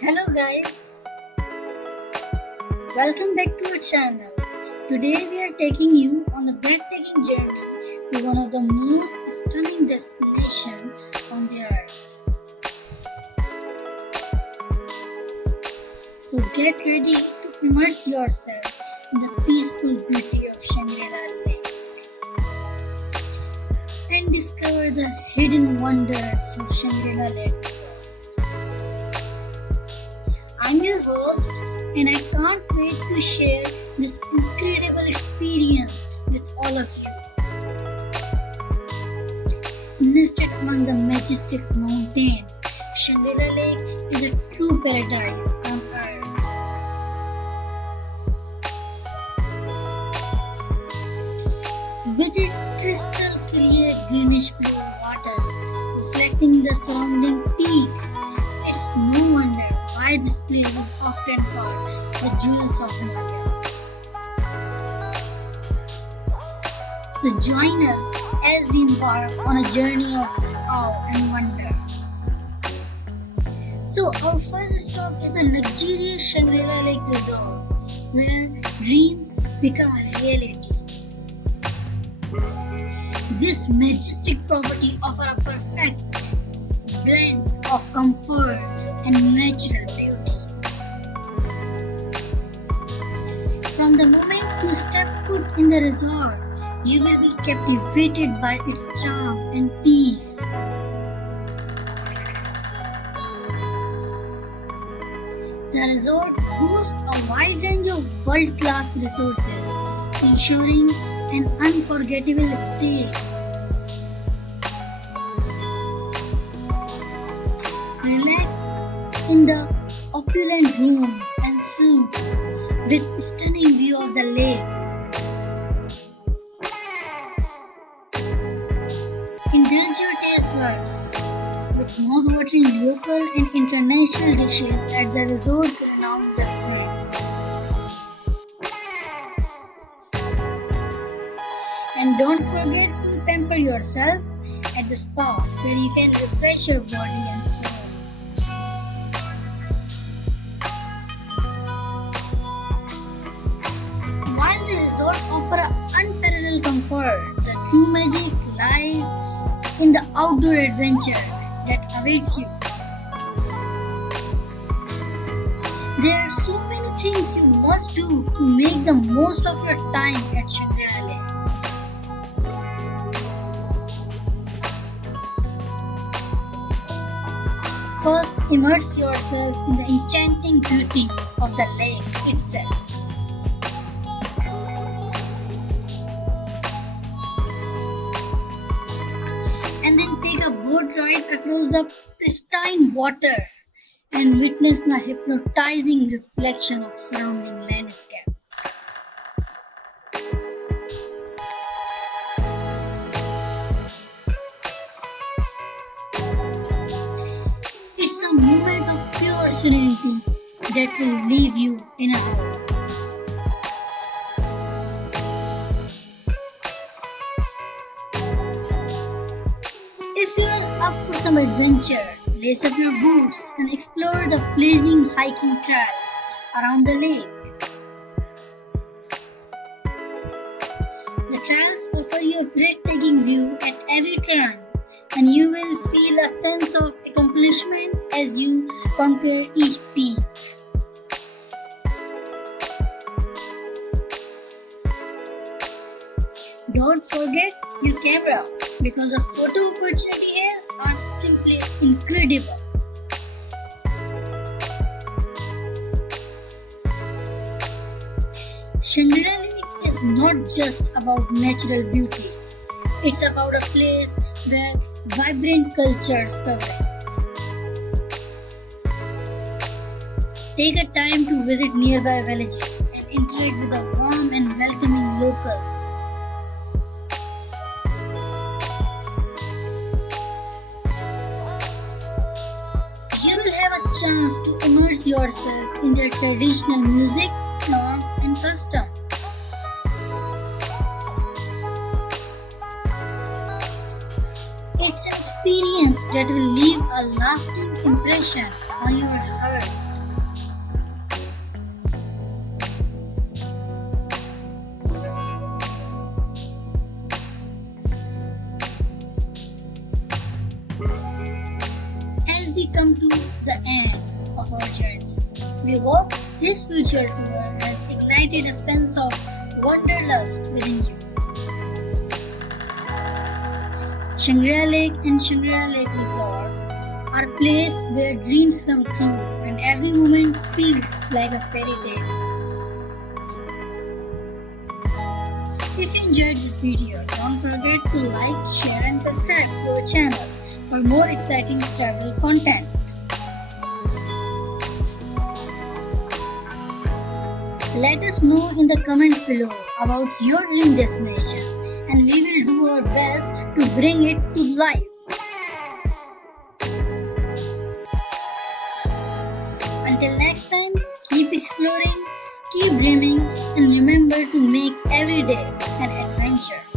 Hello guys, welcome back to our channel. Today we are taking you on a breathtaking journey to one of the most stunning destinations on the earth. So get ready to immerse yourself in the peaceful beauty of Shangrila Lake and discover the hidden wonders of Shangrila Lake Resort. I'm your host, and I can't wait to share this incredible experience with all of you. Nested among the majestic mountain, Shangrila Lake is a true paradise on earth. With its crystal clear greenish blue water reflecting the surrounding peaks, it's no wonder why this place is often called the jewels of Himalayas. So join us as we embark on a journey of awe and wonder. So our first stop is a luxurious Shangrila Lake Resort where dreams become a reality. This majestic property offers a perfect blend of comfort and natural beauty. From the moment you step foot in the resort, you will be captivated by its charm and peace. The resort boasts a wide range of world-class resources, ensuring an unforgettable stay. Relax in the opulent rooms and suites with stunning view of the lake. Indulge your taste buds with mouth-watering local and international dishes at the resort's renowned restaurants. And don't forget to pamper yourself at the spa where you can refresh your body and soul. While the resort offers unparalleled comfort, the true magic lies in the outdoor adventure that awaits you. There are so many things you must do to make the most of your time at Shangrila Lake. First, immerse yourself in the enchanting beauty of the lake itself. And then take a boat ride across the pristine water and witness the hypnotizing reflection of surrounding landscapes. It's a moment of pure serenity that will leave you in a awe. If you are up for some adventure, lace up your boots and explore the pleasing hiking trails around the lake. The trails offer you a breathtaking view at every turn, and you will feel a sense of accomplishment as you conquer each peak. Don't forget your camera because the photo opportunity here are simply incredible. Shangrila Lake is not just about natural beauty. It's about a place where vibrant cultures cover. Take a time to visit nearby villages and interact with the warm and welcoming locals. You will have a chance to immerse yourself in their traditional music, dance, and custom. It's an experience that will leave a lasting impression on your heart. as we come to the end of our journey. We hope this future tour has ignited a sense of wanderlust within you. Shangrila Lake and Shangrila Lake Resort are places where dreams come true and every moment feels like a fairy tale. If you enjoyed this video, don't forget to like, share and subscribe to our channel for more exciting travel content. Let us know in the comments below about your dream destination and we will do our best to bring it to life. Until next time, keep exploring, keep dreaming and remember to make every day an adventure.